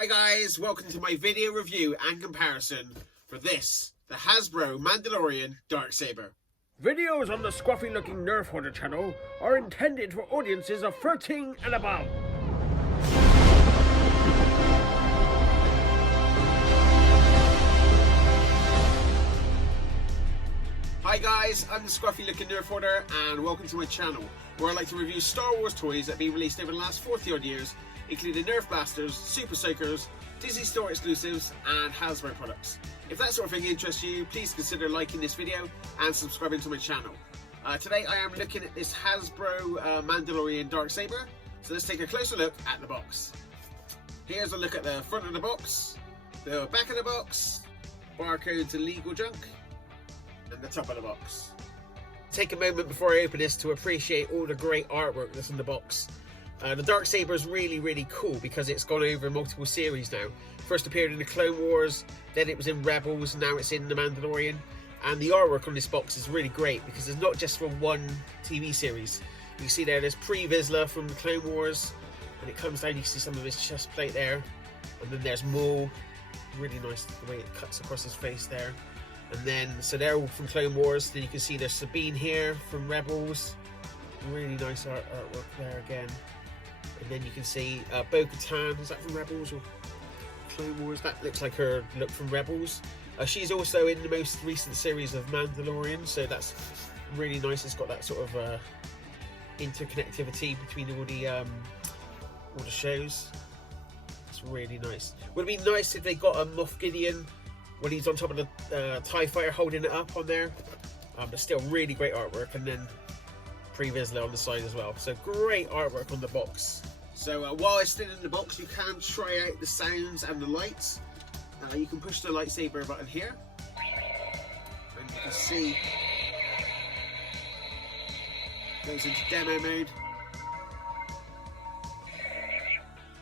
Hi guys, welcome to my video review and comparison for this, the Hasbro Mandalorian Darksaber. Videos on the Scruffy-Looking Nerf Hoarder channel are intended for audiences of 13 and above. Hi guys, I'm the Scruffy-Looking Nerf Hoarder and welcome to my channel, where I like to review Star Wars toys that have been released over the last 40 odd years, including Nerf blasters, Super Soakers, Disney Store exclusives and Hasbro products. If that sort of thing interests you, please consider liking this video and subscribing to my channel. Today I am looking at this Hasbro Mandalorian Darksaber, so let's take a closer look at the box. Here's a look at the front of the box, the back of the box, barcodes and legal junk, and the top of the box. Take a moment before I open this to appreciate all the great artwork that's in the box. The Darksaber is really cool because it's gone over multiple series now. First appeared in the Clone Wars, then it was in Rebels, now it's in the Mandalorian. And the artwork on this box is really great because it's not just from one TV series. You can see there's Pre-Vizsla from the Clone Wars, and it comes down, you can see some of his chest plate there. And then there's Maul, really nice the way it cuts across his face there. And then, so they're all from Clone Wars. Then you can see there's Sabine here from Rebels. Really nice artwork there again. And then you can see Bo-Katan, is that from Rebels or Clone Wars? That looks like her look from Rebels. She's also in the most recent series of Mandalorian, so that's really nice. It's got that sort of interconnectivity between all the shows. It's really nice. Would it be nice if they got a Moff Gideon when he's on top of the TIE Fighter holding it up on there? But still really great artwork, and then Pre-Vizsla on the side as well. So great artwork on the box. So while it's still in the box, you can try out the sounds and the lights. You can push the lightsaber button here, and you can see it goes into demo mode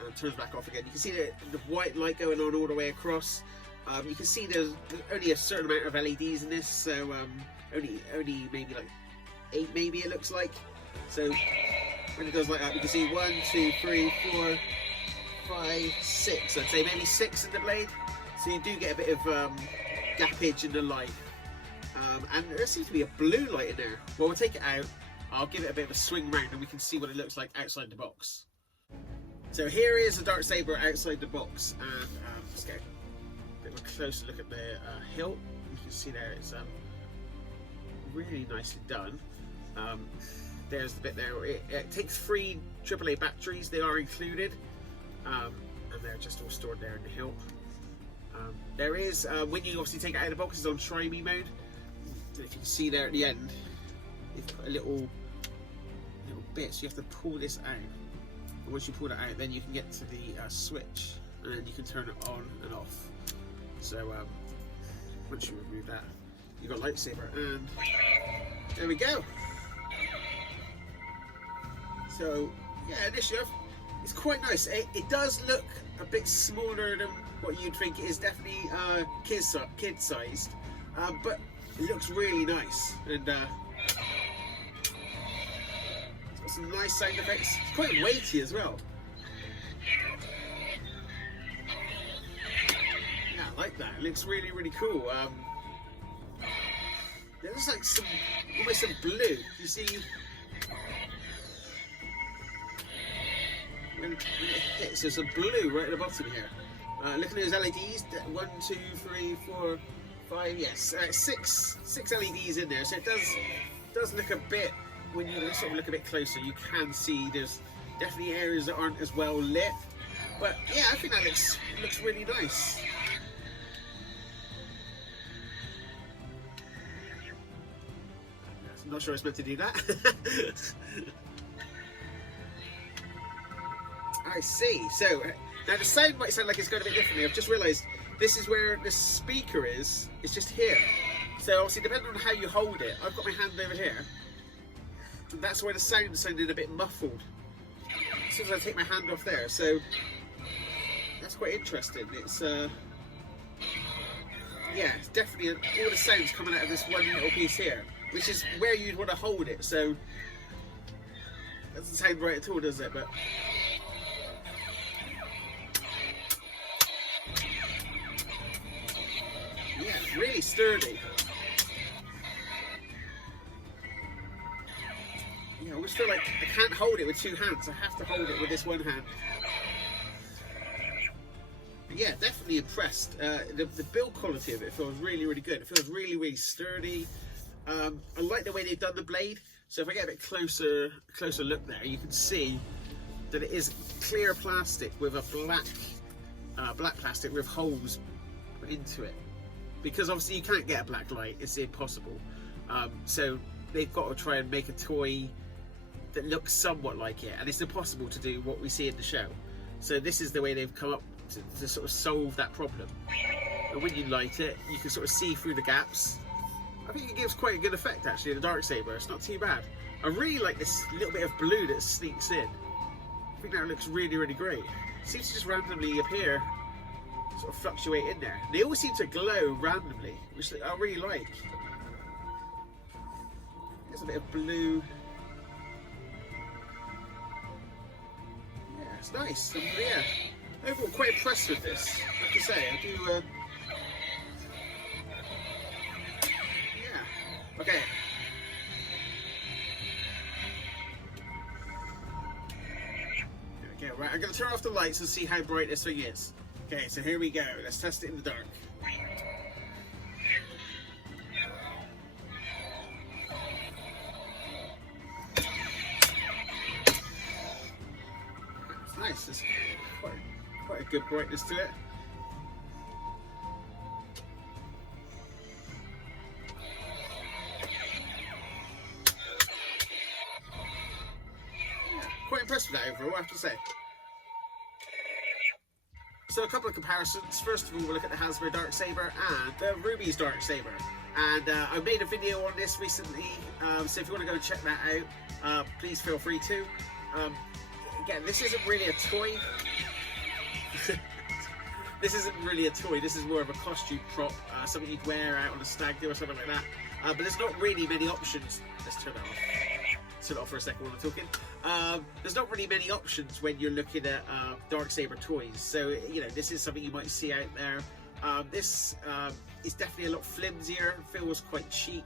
and it turns back off again. You can see the white light going on all the way across. You can see there's only a certain amount of LEDs in this, so only maybe like 8 maybe it looks like. So when it goes like that, you can see 1, 2, 3, 4, 5, 6. I'd say maybe 6 in the blade. So you do get a bit of gappage in the light. And there seems to be a blue light in there. Well, we'll take it out. I'll give it a bit of a swing round and we can see what it looks like outside the box. So here is the Darksaber outside the box, and let's get a bit of a closer look at the hilt. You can see there it's really nicely done. There's the bit there. It takes 3 AAA batteries. They are included, and they're just all stored there in the hilt. There is, when you obviously take it out of the box, it's on Try Me mode. If you can see there at the end, it's got a little bit, so you have to pull this out. And once you pull it out, then you can get to the switch, and then you can turn it on and off. So once you remove that, you've got lightsaber, and there we go. So yeah, initially it's quite nice. It does look a bit smaller than what you'd think. It is definitely kid-sized, but it looks really nice, and it's got some nice sound effects. It's quite weighty as well. Yeah, I like that. It looks really cool. It looks like almost some blue. You see, when it hits, there's a blue right at the bottom here. Looking at those LEDs, 1, 2, 3, 4, 5, yes, 6 LEDs in there. So it does look a bit, when you sort of look a bit closer, you can see there's definitely areas that aren't as well lit. But yeah, I think that looks really nice. I'm not sure I was meant to do that. I see. So now the sound might sound like it's going a bit differently. I've just realised this is where the speaker is. It's just here. So obviously, depending on how you hold it, I've got my hand over here, and that's where the sound sounded a bit muffled as soon as I take my hand off there. So that's quite interesting. It's yeah, it's definitely all the sounds coming out of this one little piece here, which is where you'd want to hold it. So that doesn't sound right at all, does it? But sturdy. I always feel like I can't hold it with two hands. I have to hold it with this one hand. But yeah, definitely impressed. The build quality of it feels really, really good. It feels really, really sturdy. I like the way they've done the blade. So if I get a bit closer look there, you can see that it is clear plastic with a black plastic with holes put into it. Because obviously you can't get a black light, it's impossible. So they've got to try and make a toy that looks somewhat like it, and it's impossible to do what we see in the show. So this is the way they've come up to sort of solve that problem. And when you light it, you can sort of see through the gaps. I think it gives quite a good effect actually, the Darksaber. It's not too bad. I really like this little bit of blue that sneaks in. I think that looks really, really great. It seems to just randomly appear, sort of fluctuate in there. They always seem to glow randomly, which I really like. There's a bit of blue. Yeah, it's nice. Yeah, overall quite impressed with this. Like I say, I do. Yeah. Okay. Okay, right. I'm going to turn off the lights and see how bright this thing is. Okay, so here we go. Let's test it in the dark. It's nice. There's quite a good brightness to it. Quite impressed with that overall, I have to say. So a couple of comparisons. First of all, we'll look at the Hasbro Darksaber and the Ruby's Darksaber. And I made a video on this recently, so if you want to go and check that out, please feel free to. Again, this isn't really a toy. This isn't really a toy, this is more of a costume prop, something you'd wear out on a stag do or something like that. But there's not really many options. Let's turn that off. Turn it off for a second while I'm talking. There's not really many options when you're looking at Darksaber toys. So, you know, this is something you might see out there. This is definitely a lot flimsier, feels quite cheap.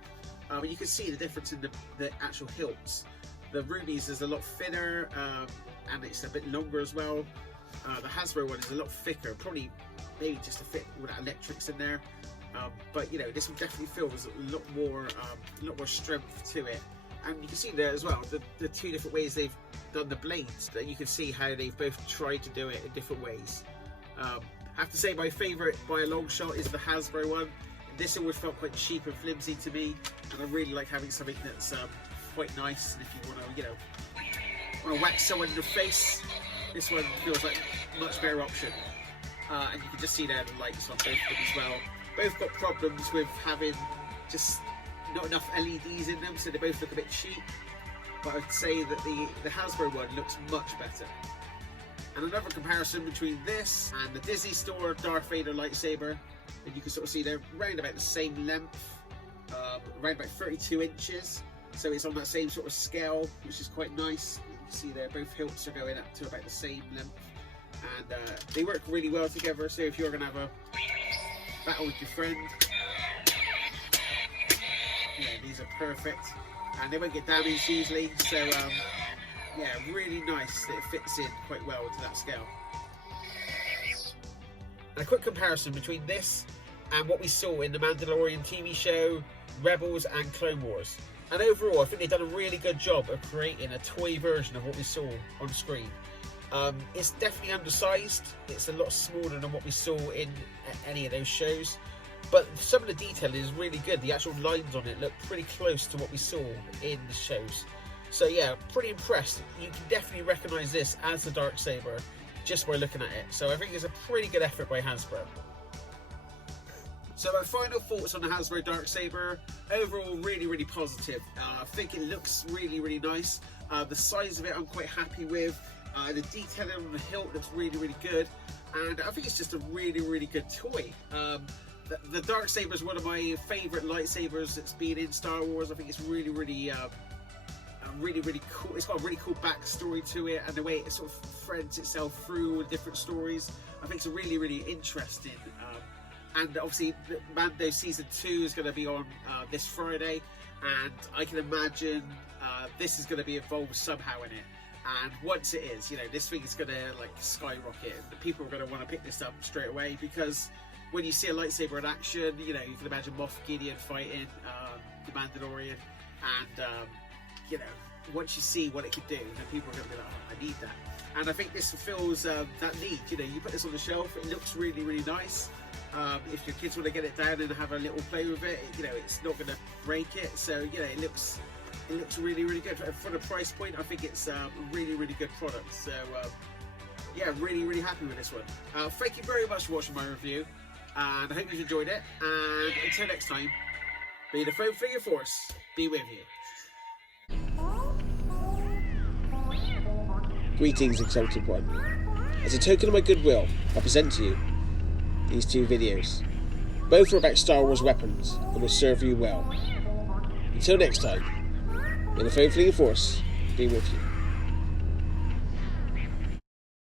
You can see the difference in the actual hilts. The Ruby's is a lot thinner, and it's a bit longer as well. The Hasbro one is a lot thicker, probably maybe just a fit with electrics in there. But you know, this one definitely feels a lot more strength to it. And you can see there as well the two different ways they've done the blades. That you can see how they've both tried to do it in different ways. I have to say my favourite by a long shot is the Hasbro one. This always felt quite cheap and flimsy to me, and I really like having something that's quite nice. And if you want to, you know, whack someone in the face, this one feels like a much better option. And you can just see there the lights on both of them as well. Both got problems with having just not enough LEDs in them, so they both look a bit cheap. But I'd say that the Hasbro one looks much better. And another comparison between this and the Disney Store Darth Vader lightsaber, and you can sort of see they're around about the same length, around about 32 inches. So it's on that same sort of scale, which is quite nice. You can see there both hilts are going up to about the same length, and they work really well together. So if you're going to have a battle with your friend, yeah, these are perfect, and they won't get damaged easily. So yeah, really nice that it fits in quite well to that scale. And a quick comparison between this and what we saw in the Mandalorian TV show, Rebels and Clone Wars. And overall, I think they've done a really good job of creating a toy version of what we saw on screen. It's definitely undersized. It's a lot smaller than what we saw in any of those shows. But some of the detail is really good. The actual lines on it look pretty close to what we saw in the shows. So yeah, pretty impressed. You can definitely recognise this as the Darksaber just by looking at it. So I think it's a pretty good effort by Hasbro. So my final thoughts on the Hasbro Darksaber, overall really, really positive. I think it looks really, really nice. The size of it I'm quite happy with. The detailing on the hilt looks really, really good. And I think it's just a really, really good toy. The Darksaber is one of my favourite lightsabers that's been in Star Wars. I think it's really, really, really cool. It's got a really cool backstory to it, and the way it sort of threads itself through all the different stories. I think it's a really, really interesting and obviously Mando Season 2 is going to be on this Friday, and I can imagine this is going to be involved somehow in it. And once it is, you know, this thing is going to like skyrocket, and people are going to want to pick this up straight away, because when you see a lightsaber in action, you know, you can imagine Moff Gideon fighting the Mandalorian, and you know, once you see what it can do, then people are going to be like, oh, I need that. And I think this fulfills that need. You know, you put this on the shelf, it looks really, really nice. If your kids want to get it down and have a little play with it, you know, it's not going to break it. So, you know, it looks really, really good. For the price point, I think it's a really, really good product. So, yeah, really, really happy with this one. Thank you very much for watching my review, and I hope you've enjoyed it. And until next time, may the foam flinger force be with you. Greetings, Exalted One. As a token of my goodwill, I present to you these 2 videos. Both are about Star Wars weapons and will serve you well. Until next time, may the foam flinger force be with you.